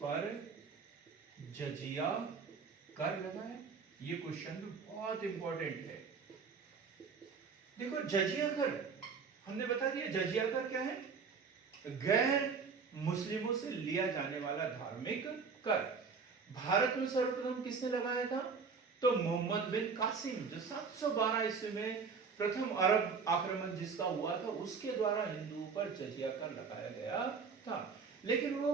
पर जजिया कर लगाया। ये क्वेश्चन भी बहुत इंपॉर्टेंट है। देखो जजिया कर हमने बता दिया, जजिया कर क्या है? गैर मुस्लिमों से लिया जाने वाला धार्मिक कर। भारत में सर्वप्रथम किसने लगाया था? तो मोहम्मद बिन कासिम, जो 712 ईस्वी में प्रथम अरब आक्रमण जिसका हुआ था उसके द्वारा हिंदुओं पर जजिया कर लगाया गया था। लेकिन वो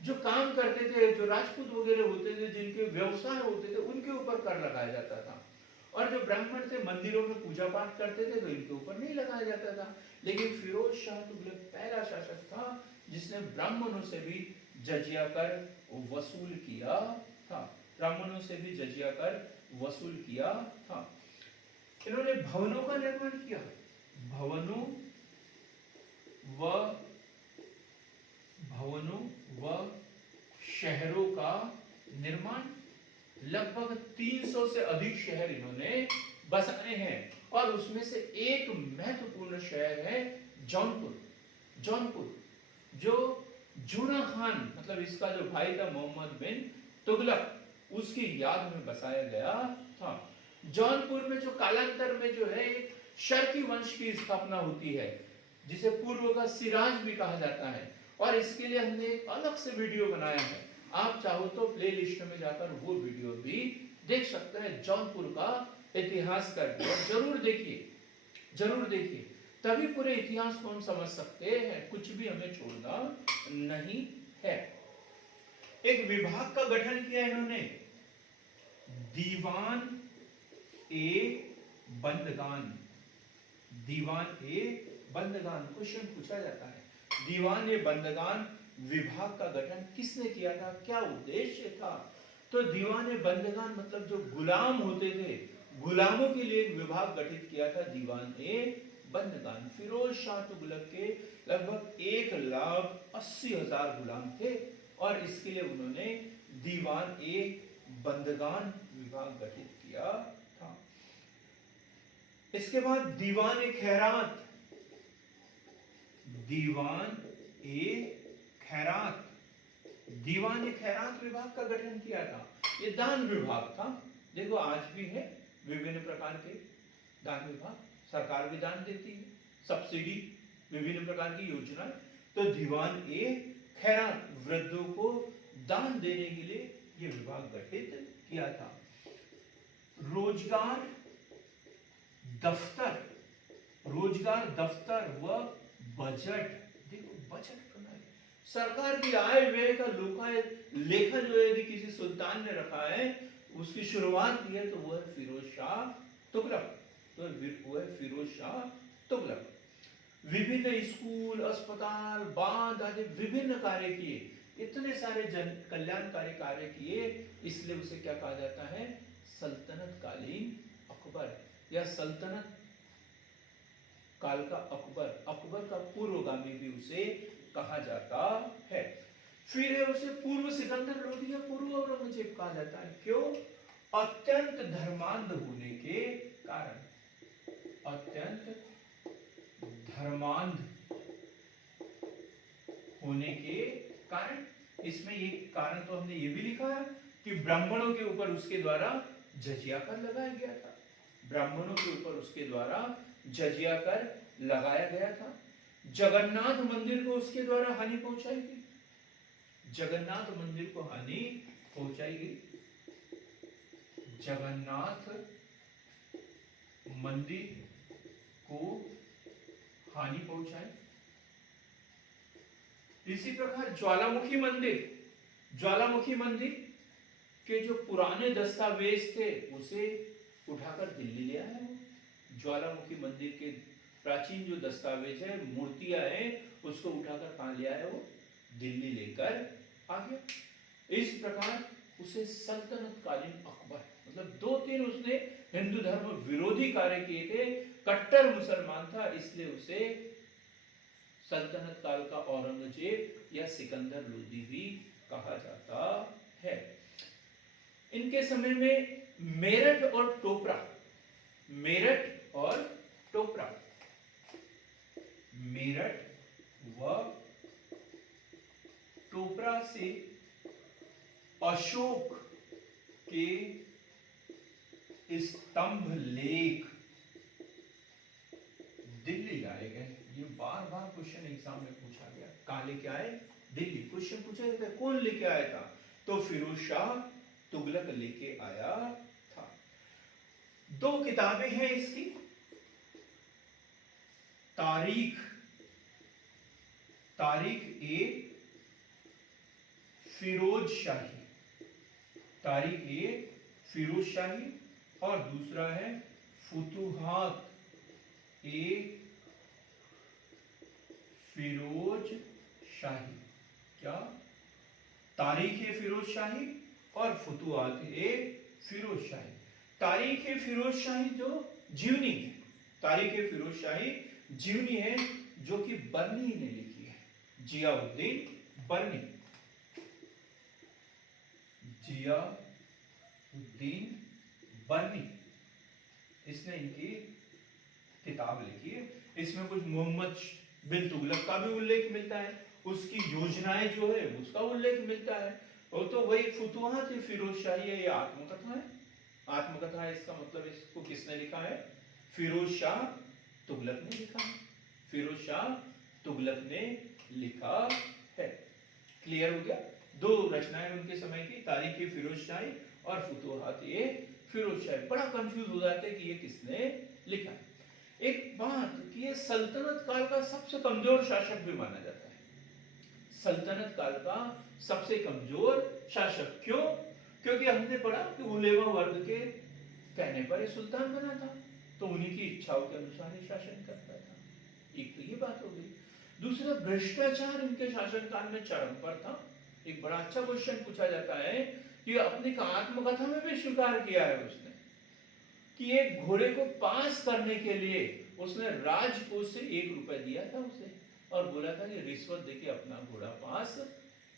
जो काम करते थे, जो राजपूत वगैरह होते थे, जिनके व्यवसाय होते थे, उनके ऊपर कर लगाया जाता था। और जो ब्राह्मण थे मंदिरों में पूजा पाठ करते थे तो इनके ऊपर नहीं लगाया जाता था। लेकिन फिरोज शाह तुगलक पहला शासक था जिसने ब्राह्मणों से भी जजिया कर वसूल किया था, ब्राह्मणों से भी जजिया कर वसूल किया था। इन्होंने भवनों का निर्माण किया, भवनों व शहरों का निर्माण। लगभग 300 से अधिक शहर इन्होंने बसाए हैं और उसमें से एक महत्वपूर्ण शहर है जौनपुर। जौनपुर जो जूना खान मतलब इसका जो भाई था मोहम्मद बिन तुगलक उसकी याद में बसाया गया था। जौनपुर में जो कालांतर में जो है शर्की वंश की स्थापना होती है जिसे पूर्व का सिराज भी कहा जाता है और इसके लिए हमने एक अलग से वीडियो बनाया है। आप चाहो तो प्लेलिस्ट में जाकर वो वीडियो भी देख सकते हैं। जौनपुर का इतिहास का जरूर देखिए, जरूर देखिए, तभी पूरे इतिहास को हम समझ सकते हैं, कुछ भी हमें छोड़ना नहीं है। एक विभाग का गठन किया इन्होंने, दीवान ए बंदगान। दीवान ए बंदगान क्वेश्चन पूछा जाता है। दीवान ए बंदगान विभाग का गठन किसने किया था, क्या उद्देश्य था? तो दीवान ए बंदगान मतलब जो गुलाम होते थे, गुलामों के लिए एक विभाग गठित किया था, दीवान ए बंदगान। फिरोज शाह तुगलक के लगभग 1,80,000 गुलाम थे और इसके लिए उन्होंने दीवान ए बंदगान विभाग गठित किया था। इसके बाद दीवान ए खैरात, दीवान ए खैरात, दीवान ए खैरात विभाग का गठन किया था। ये दान विभाग था। देखो आज भी है विभिन्न प्रकार के दान विभाग, सरकार भी दान देती है, सब्सिडी, विभिन्न प्रकार की योजना। तो दीवान ए खैरात, वृद्धों को दान देने के लिए यह विभाग गठित किया था। रोजगार दफ्तर, रोजगार दफ्तर व बजट, देखो बजट प्रणाली, सरकार की आय व्यय का लेखा जो यदि किसी सुल्तान ने रखा है, उसकी शुरुआत की है तो वह फिरोज शाह तुगलक, तो वह फिरोज शाह तुगलक। विभिन्न स्कूल, अस्पताल, बांध आदि विभिन्न कार्य किए, इतने सारे जन कल्याणकारी कार्य किए, इसलिए उसे क्या कहा जाता है, सल्तनत कालीन अकबर या सल्तनत काल का अकबर, अकबर का पूर्वगामी भी उसे कहा जाता है। फिर है उसे पूर्व सिकंदर लोधी या पूर्व औरंगजेब कहा जाता है। क्यों? अत्यंत धर्मांध होने के कारण, अत्यंत धर्मांध होने के कारण। इसमें ये कारण तो हमने ये भी लिखा है कि ब्राह्मणों के ऊपर उसके द्वारा जजिया कर लगाया गया था, ब्राह्मणों के ऊपर उसके द्वारा जजिया कर लगाया गया था। जगन्नाथ मंदिर को उसके द्वारा हानि पहुंचाई गई, जगन्नाथ मंदिर को हानि पहुंचाई गई, जगन्नाथ मंदिर को हानि पहुंचाई। इसी प्रकार ज्वालामुखी मंदिर, ज्वालामुखी मंदिर के जो पुराने दस्तावेज थे उसे उठाकर दिल्ली ले आया वो। ज्वालामुखी मंदिर के प्राचीन जो दस्तावेज है, मूर्तियां हैं, उसको उठाकर कहां ले आया वो, दिल्ली लेकर आ गया। इस प्रकार उसे सल्तनत कालीन अकबर, मतलब 2-3 उसने हिंदू धर्म विरोधी कार्य किए थे, कट्टर मुसलमान था, इसलिए उसे सल्तनत काल का औरंगजेब या सिकंदर लोदी भी कहा जाता है। इनके समय में मेरठ और टोपरा, मेरठ और टोपरा, मेरठ व टोपरा से अशोक के स्तंभ लेख दिल्ली लाए गए। ये बार बार क्वेश्चन एग्जाम में पूछा गया, कहां लेके आए, दिल्ली। क्वेश्चन पूछा गया कौन लेके आया था, तो फिरोज शाह तुगलक लेके आया था। 2 किताबें हैं इसकी, तारीख, तारीख ए फिरोज शाही, तारीख ए फिरोज शाही, और दूसरा है फुतुहात ए फिरोज शाही। क्या? तारीख ए फिरोज शाही और फुतुहात ए फिरोज शाही। तारीख ए फिरोज शाही जो जीवनी है, तारीख ए फिरोज शाही जीवनी है, जो कि बर्नी ने लिखी है, जियाउद्दीन बर्नी, जियाउद्दीन बर्नी, इसने इनकी किताब लिखी है। इसमें कुछ मोहम्मद बिन तुगलक का भी उल्लेख मिलता है, उसकी योजनाएं जो है उसका उल्लेख मिलता है, और तो वही फुतुहात फिरोज शाही है, ये आत्मकथा है, आत्मकथा है। इसका मतलब इसको किसने लिखा है, फिरोज शाह तुगलक ने लिखा है, फिरोज शाह तुगलक ने लिखा है। क्लियर हो गया? 2 रचनाएं उनके समय की, तारीख ए फिरोज शाही और फुतुहात ए फिरोज शाही। बड़ा कंफ्यूज हो जाते हैं कि ये किसने लिखा है। एक बात कि ये सल्तनत काल का सबसे कमजोर शासक भी माना जाता है, सल्तनत काल का सबसे कमजोर शासक। क्यों? क्योंकि हमने पढ़ा कि उलेमा वर्ग के कहने पर ये सुल्तान बना था, तो उन्हीं की इच्छाओं के अनुसार ही शासन करता था। एक तो ये बात हो गई। दूसरा, भ्रष्टाचार इनके शासनकाल में चरम पर था। एक बड़ा अच्छा क्वेश्चन पूछा जाता है कि अपनी आत्मकथा में भी स्वीकार किया है उसने कि एक घोड़े को पास करने के लिए उसने राजकोष से 1 रुपए दिया था उसे, और बोला था कि रिश्वत देके अपना घोड़ा पास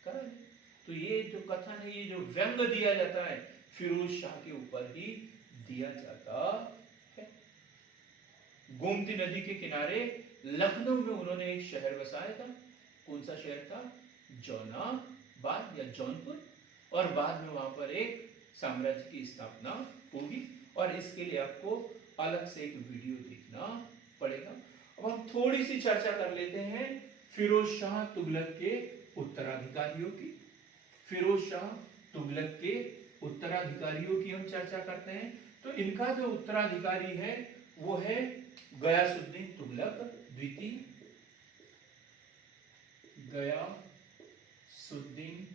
करा ले। तो ये जो कथन है, ये जो व्यंग दिया जाता है, फिरोज शाह के ऊपर ही दिया जाता है। गोमती नदी के किनारे लखनऊ में उन्होंने एक शहर बसाया था। कौन सा शहर था? जौनाबाद या जौनपुर। और बाद में वहां पर एक साम्राज्य की स्थापना होगी और इसके लिए आपको अलग से एक वीडियो देखना पड़ेगा। अब हम थोड़ी सी चर्चा कर लेते हैं फिरोज शाह तुगलक के उत्तराधिकारियों की। फिरोज शाह तुगलक के उत्तराधिकारियों की हम चर्चा करते हैं। तो इनका जो उत्तराधिकारी है वो है गयासुद्दीन तुगलक द्वितीय। गयासुद्दीन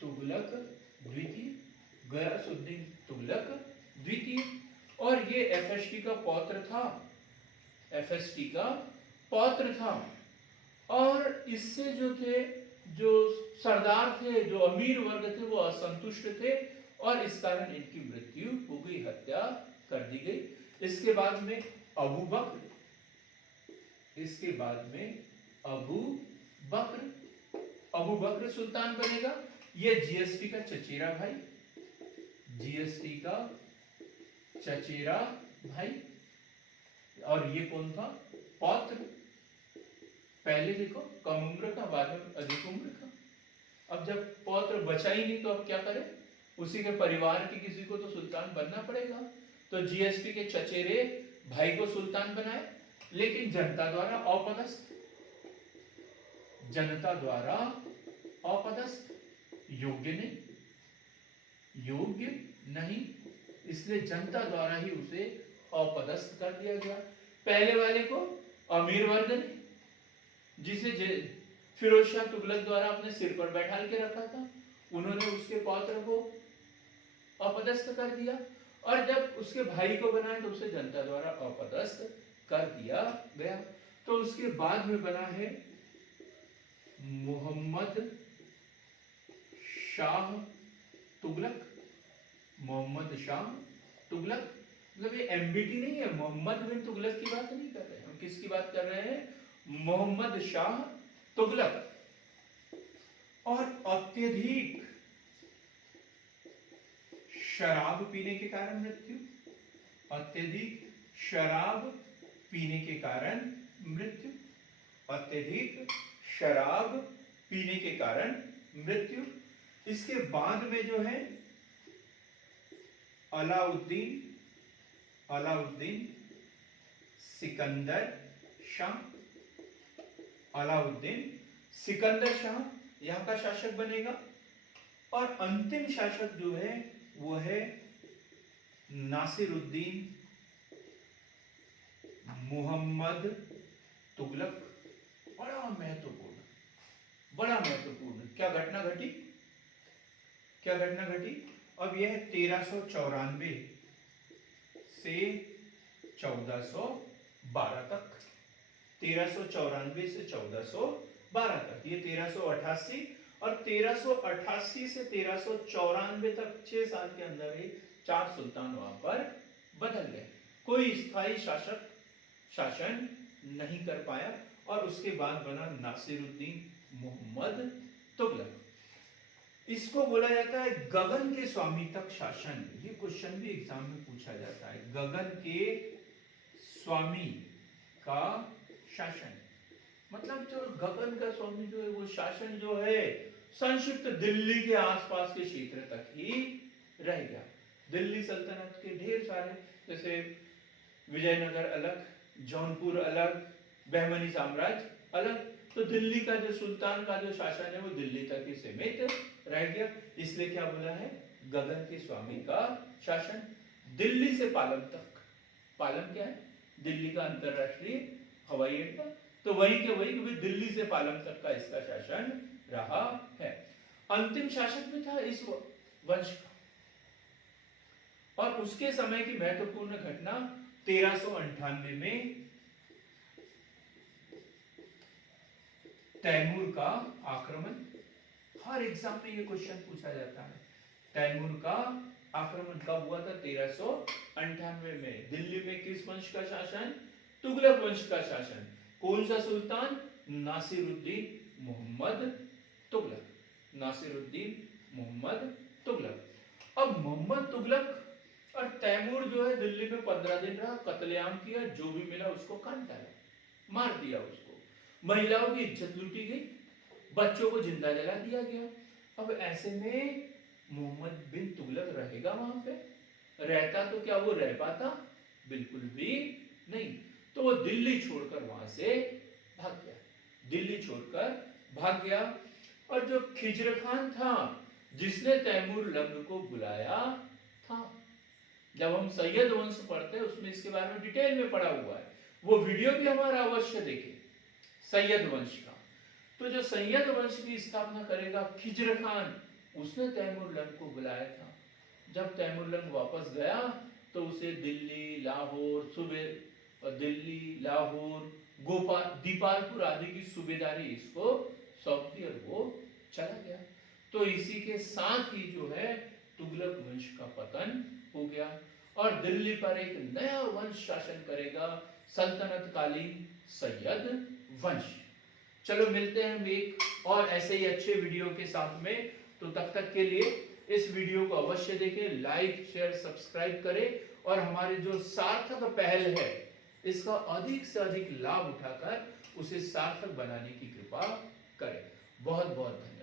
तुगलक द्वितीय, गयासुद्दीन तुगलक द्वितीय। और ये एफएसटी का पौत्र था, एफएसटी का पौत्र था। और इससे जो थे, जो सरदार थे, जो अमीर वर्ग थे, वो असंतुष्ट थे और इस कारण इनकी मृत्यु हो गई, हत्या कर दी गई। इसके बाद में अबू बकर, इसके बाद में अबू बकर सुल्तान बनेगा। ये जीएसटी का चचेरा भाई, जीएसटी का चचेरा भाई। और ये कौन था? पौत्र। पहले देखो कम उम्र का, बाद में अधिक उम्र का। अब जब पौत्र बचा ही नहीं तो अब क्या करें? उसी के परिवार के किसी को तो सुल्तान बनना पड़ेगा। तो जीएसटी के चचेरे भाई को सुल्तान बनाए, लेकिन जनता द्वारा अपदस्थ, जनता द्वारा अपदस्थ, योग्य नहीं, इसलिए जनता द्वारा ही उसे अपदस्थ कर दिया गया। पहले वाले को अमीर वर्ग ने, जिसे फिरोज शाह तुगलक द्वारा अपने सिर पर बैठाल के रखा था, उन्होंने उसके पौत्र को अपदस्थ कर दिया। और जब उसके भाई को बनाया तो उसे जनता द्वारा अपदस्थ कर दिया गया। तो उसके बाद में बना है मोहम्मद शाह तुगलक। मोहम्मद शाह तुगलक, मतलब ये एमबीटी नहीं है, मोहम्मद बिन तुगलक की बात नहीं कर रहे हैं हम। किसकी बात कर रहे हैं? मोहम्मद शाह तुगलक। और अत्यधिक शराब पीने के कारण मृत्यु, अत्यधिक शराब पीने के कारण मृत्यु, अत्यधिक शराब पीने के कारण मृत्यु। इसके बाद में जो है अलाउद्दीन सिकंदर शाह, अलाउद्दीन सिकंदर शाह यहां का शासक बनेगा। और अंतिम शासक जो है वो है नासिरुद्दीन मोहम्मद तुगलक। बड़ा महत्वपूर्ण, बड़ा महत्वपूर्ण। क्या घटना घटी? क्या घटना घटी? अब यह 1394 से 1412 तक, 1394 से 1412 तक, ये 1388 और 1388 से 1394 तक 6 साल के अंदर ही 4 सुल्तान वहां पर बदल गए। कोई स्थायी शासक शासन नहीं कर पाया। और उसके बाद बना नासिरुद्दीन मोहम्मद तुगलक। इसको बोला जाता है गगन के स्वामी तक शासन। ये क्वेश्चन भी एग्जाम में पूछा जाता है, गगन के स्वामी का शासन। मतलब जो गगन का स्वामी जो है वो शासन जो है संक्षिप्त दिल्ली के आसपास के क्षेत्र तक ही रह गया। दिल्ली सल्तनत के ढेर सारे, जैसे विजयनगर अलग, जौनपुर अलग, बहमनी साम्राज्य अलग, तो दिल्ली का जो सुल्तान का जो शासन है वो दिल्ली तक ही सीमित रह गया। इसलिए क्या बोला है? गगन के स्वामी का शासन। दिल्ली से पालम तक, पालम क्या है? दिल्ली का अंतरराष्ट्रीय हवाई अड्डा, तो वही के वही कभी दिल्ली से पालम तक का इसका शासन रहा है। अंतिम शासक भी था इस वंश का। और उसके समय की महत्वपूर्ण घटना 1398 में तैमूर का आक्रमण। हर एग्जाम में ये क्वेश्चन पूछा जाता है, तैमूर का आक्रमण कब हुआ था? 1398 में। दिल्ली में किस वंश का शासन? तुगलक वंश का शासन। कौन सा सुल्तान? नासिरुद्दीन मोहम्मद तुगलक। नासिरुद्दीन मोहम्मद तुगलक। अब मोहम्मद तुगलक और तैमूर जो है दिल्ली में 15 दिन रहा, कत्लेआम किया, जो भी मिला उसको काट डाला, मार दिया उसको, महिलाओं की इज्जत लूटी गई, बच्चों को जिंदा जला दिया गया। अब ऐसे में मोहम्मद बिन तुगलक रहेगा वहां पे? रहता तो क्या वो रह पाता? बिल्कुल भी नहीं। तो वो दिल्ली छोड़कर वहां से भाग गया, दिल्ली छोड़कर भाग गया। और जो खिज्र खान था जिसने तैमूर लंग को बुलाया था, जब हम सैयद वंश पढ़ते हैं उसमें इसके बारे में डिटेल में पढ़ा हुआ है, वो वीडियो भी हमारा अवश्य देखें सैयद वंश का। तो जो सैयद वंश की स्थापना करेगा खिज्र खान, उसने तैमूर लंग को बुलाया था। जब तैमूर लंग वापस गया तो उसे दिल्ली, लाहौर, दिल्ली, लाहौर, गोपाल, दीपालपुर आदि की सूबेदारी इसको सौंप दी और वो चला गया। तो इसी के साथ ही जो है तुगलक वंश का पतन हो गया और दिल्ली पर एक नया वंश शासन करेगा, सल्तनत कालीन सैयद वंश। चलो मिलते हैं हम एक और ऐसे ही अच्छे वीडियो के साथ में। तो तब तक के लिए इस वीडियो को अवश्य देखें, लाइक शेयर सब्सक्राइब करें और हमारी जो सार्थक पहल है इसका अधिक से अधिक लाभ उठाकर उसे सार्थक बनाने की कृपा करें। बहुत बहुत धन्यवाद।